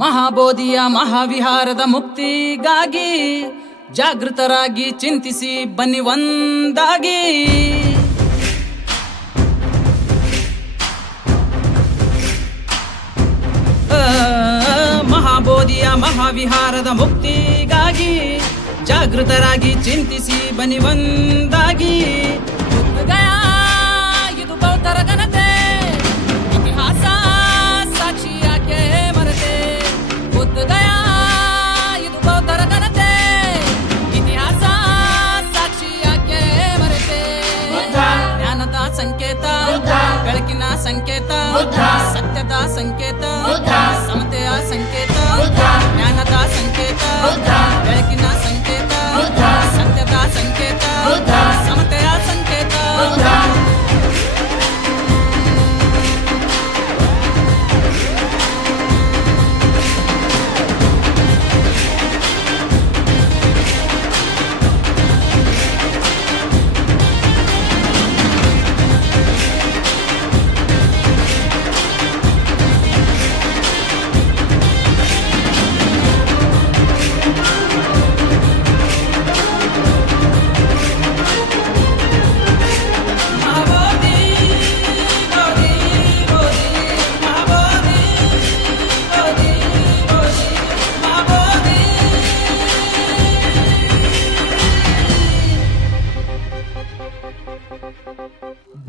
ಮಹಾಬೋಧಿಯ ಮಹಾವಿಹಾರದ ಮುಕ್ತಿಗಾಗಿ ಜಾಗೃತರಾಗಿ ಚಿಂತಿಸಿ ಬನ್ನಿ ಒಂದಾಗಿ. ಮಹಾಬೋಧಿಯ ಮಹಾವಿಹಾರದ ಮುಕ್ತಿಗಾಗಿ ಜಾಗೃತರಾಗಿ ಚಿಂತಿಸಿ ಬನ್ನಿ ಒಂದಾಗಿ. ಇದು ಬೌದ್ಧರ ಘನತೆ, ಇತಿಹಾಸ ಸಾಕ್ಷಿ ಯಾಕೆ ಮರೆತೆ. ಬುದ್ಧ ಗಯಾ ಇದು ಬೌದ್ಧರ ಘನತೆ, ಇತಿಹಾಸ ಸಾಕ್ಷಿ ಯಾಕೆ ಮರೆತೆ. ಜ್ಞಾನದ ಸಂಕೇತ, ಬೆಳಕಿನ ಸಂಕೇತ, ಸತ್ಯದ ಸಂಕೇತ, ಸಮತೆಯ ಸಂಕೇತ. ಜ್ಞಾನದ ಸಂಕೇತ, ಬೆಳಕಿನ ಸಂಕೇತ, ಸತ್ಯದ ಸಂಕೇತ, ಸಮತೆಯ ಸಂಕೇತ.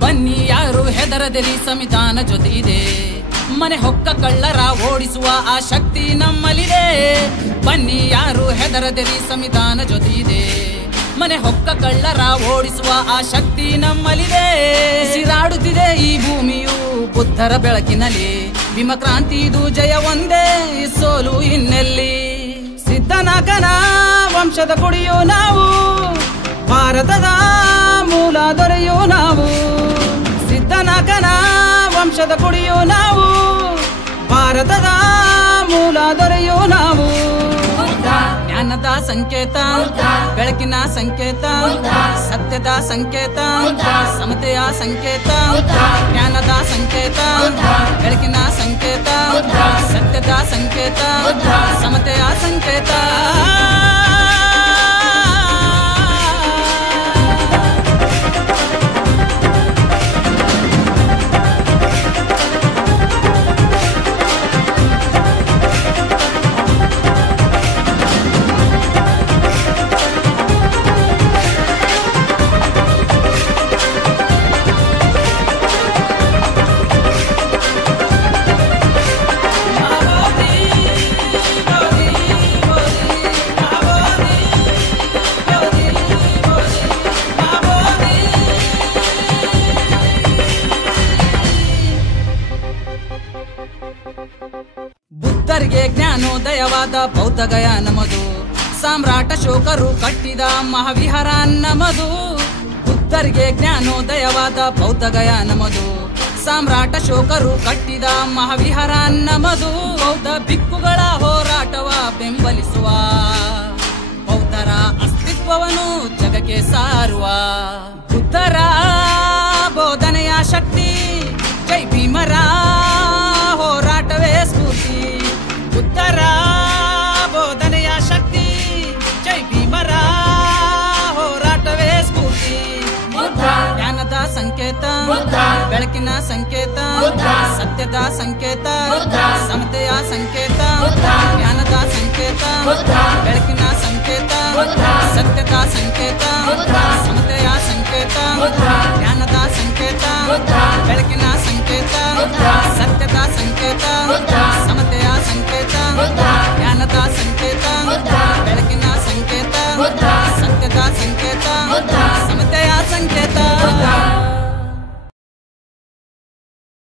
ಬನ್ನಿ ಯಾರು ಹೆದರದಿರಿ, ಸಂವಿಧಾನ ಜೊತೆ ಇದೆ. ಮನೆ ಹೊಕ್ಕ ಕಳ್ಳರ ಓಡಿಸುವ ಆ ಶಕ್ತಿ ನಮ್ಮಲ್ಲಿದೆ. ಬನ್ನಿ ಯಾರು ಹೆದರದಿರಿ, ಸಂವಿಧಾನ ಜೊತೆ ಇದೆ. ಮನೆ ಹೊಕ್ಕ ಕಳ್ಳರ ಓಡಿಸುವ ಆ ಶಕ್ತಿ ನಮ್ಮಲ್ಲಿದೆ. ಸಿರಾಡುತ್ತಿದೆ ಈ ಭೂಮಿಯು ಬುದ್ಧರ ಬೆಳಕಿನಲ್ಲಿ. ಭೀಮಕ್ರಾಂತಿ ಇದು ಜಯ ಒಂದೇ, ಸೋಲು ಇನ್ನೆಲ್ಲಿ. ಸಿದ್ಧನಾಗನ ವಂಶದ ಕುಡಿಯೋ ನಾವು, ಭಾರತದ ಮೂಲ ದೊರೆಯೋ ನಾವು. ಸಿದ್ಧನಾಗನ ವಂಶದ ಕುಡಿಯೋ ನಾವು, ಭಾರತದ ಮೂಲ ದೊರೆಯೋ ನಾವು. ಜ್ಞಾನದ ಸಂಕೇತ, ಬೆಳಕಿನ ಸಂಕೇತ, ಸತ್ಯದ ಸಂಕೇತ, ಸಮತೆಯ ಸಂಕೇತ. ಜ್ಞಾನದ ಸಂಕೇತ, ಬೆಳಕಿನ ಸಂಕೇತ, ಸತ್ಯದ ಸಂಕೇತ, ಸಮತೆಯ ಸಂಕೇತ. ಬುದ್ಧರಿಗೆ ಜ್ಞಾನೋದಯವಾದ ಬೌದ್ಧ ಗಯಾ ನಮದು. ಸಾಮ್ರಾಟ ಶೋಕರು ಕಟ್ಟಿದ ಮಹಾವಿಹಾರ ನಮದು. ಬುದ್ಧರಿಗೆ ಜ್ಞಾನೋದಯವಾದ ಬೌದ್ಧ ಗಯಾ ನಮದು. ಸಾಮ್ರಾಟ ಶೋಕರು ಕಟ್ಟಿದ ಮಹಾವಿಹಾರ ನಮದು. ಬೌದ್ಧ ಭಿಕ್ಕುಗಳ ಹೋರಾಟವ ಬೆಂಬಲಿಸುವ, ಬೌದ್ಧರ ಅಸ್ತಿತ್ವವನ್ನು ಜಗಕ್ಕೆ ಸಾರುವ. ಬುದ್ಧರ ಬೋಧನೆಯ ಶಕ್ತಿ, ಜೈ ಭೀಮರ ಹೋರಾಟವೇ ಸ್ಫೂರ್ತಿ. ಬುದ್ಧರ ಬೋಧನೆಯ ಶಕ್ತಿ, ಜೈ ಭೀಮರ ಹೋರಾಟವೇ ಸ್ಫೂರ್ತಿ. ಜ್ಞಾನದ ಸಂಕೇತ, ಬೆಳಕಿನ ಸಂಕೇತ, ಸತ್ಯದ ಸಂಕೇತ, ಸಮತೆಯ ಸಂಕೇತ. ಜ್ಞಾನದ ಸಂಕೇತ, ಬೆಳಕಿನ ಸಂಕೇತ, ಸತ್ಯದ ಸಂಕೇತ, ಸಮತೆಯ ಸಂಕೇತ. ಜ್ಞಾನದ ಸಂಕೇತ, ಬೆಳಕಿನ ಸಂಕೇತ, ಸತ್ಯದ ಸಂಕೇತ.